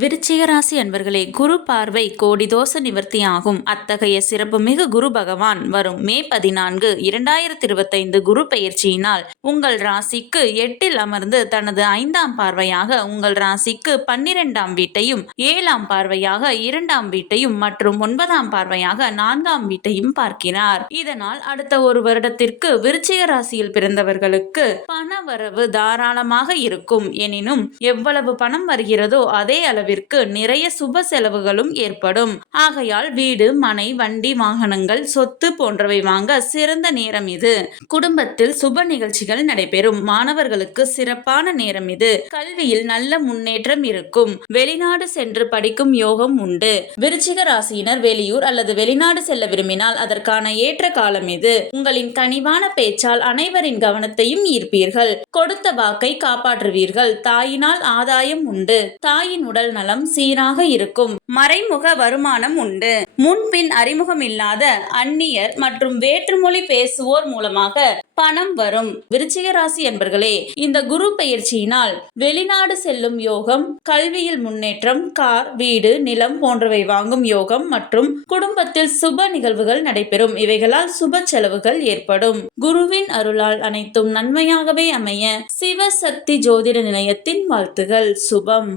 விருச்சிக ராசி அன்பர்களே, குரு பார்வை கோடி தோஷ நிவர்த்தி ஆகும். அத்தகைய சிறப்புமிகு குரு பகவான் வரும் மே 14, 2025 குரு பெயர்ச்சியினால் உங்கள் ராசிக்கு 8இல் அமர்ந்து தனது 5ஆம் பார்வையாக உங்கள் ராசிக்கு 12ஆம் வீட்டையும், 7ஆம் பார்வையாக 2ஆம் வீட்டையும் மற்றும் 9ஆம் பார்வையாக 4ஆம் வீட்டையும் பார்க்கிறார். இதனால் அடுத்த ஒரு வருடத்திற்கு விருச்சிக ராசியில் பிறந்தவர்களுக்கு பண வரவு தாராளமாக இருக்கும். எனினும் எவ்வளவு பணம் வருகிறதோ அதே அளவிற்கு நிறைய சுப செலவுகளும் ஏற்படும். ஆகையால் வீடு, மனை, வண்டி, வாகனங்கள், சொத்து போன்றவை வாங்க சிறந்த நேரம் இது. குடும்பத்தில் சுப நிகழ்ச்சிகள் நடைபெறும். மாணவர்களுக்கு சிறப்பான நேரம் இது. கல்வியில் நல்ல முன்னேற்றம் இருக்கும். வெளிநாடு சென்று படிக்கும் யோகம் உண்டு. விருச்சிக ராசியினர் வெளியூர் அல்லது வெளிநாடு செல்ல விரும்பினால் அதற்கான ஏற்ற காலம் இது. உங்களின் கனிவான பேச்சால் அனைவரின் கவனத்தையும் ஈர்ப்பீர்கள். கொடுத்த வாக்கை காப்பாற்றுவீர்கள். தாயினால் ஆதாயம் உண்டு. தாயின் உடல் நலம் சீராக இருக்கும். மறைமுக வருமானம் உண்டு. முன்பின் அறிமுகம் இல்லாத அந்நியர் மற்றும் வேற்றுமொழி பேசுவோர் மூலமாக பணம் வரும். விருச்சிக ராசி என்பர்களே, இந்த குரு பெயர்ச்சியினால் வெளிநாடு செல்லும் யோகம், கல்வியில் முன்னேற்றம், கார், வீடு, நிலம் போன்றவை வாங்கும் யோகம் மற்றும் குடும்பத்தில் சுப நிகழ்வுகள் நடைபெறும். இவைகளால் சுப செலவுகள் ஏற்படும். குருவின் அருளால் அனைத்தும் நன்மையாகவே அமைய சிவசக்தி ஜோதிட நிலையத்தின் வாழ்த்துகள். சுபம்.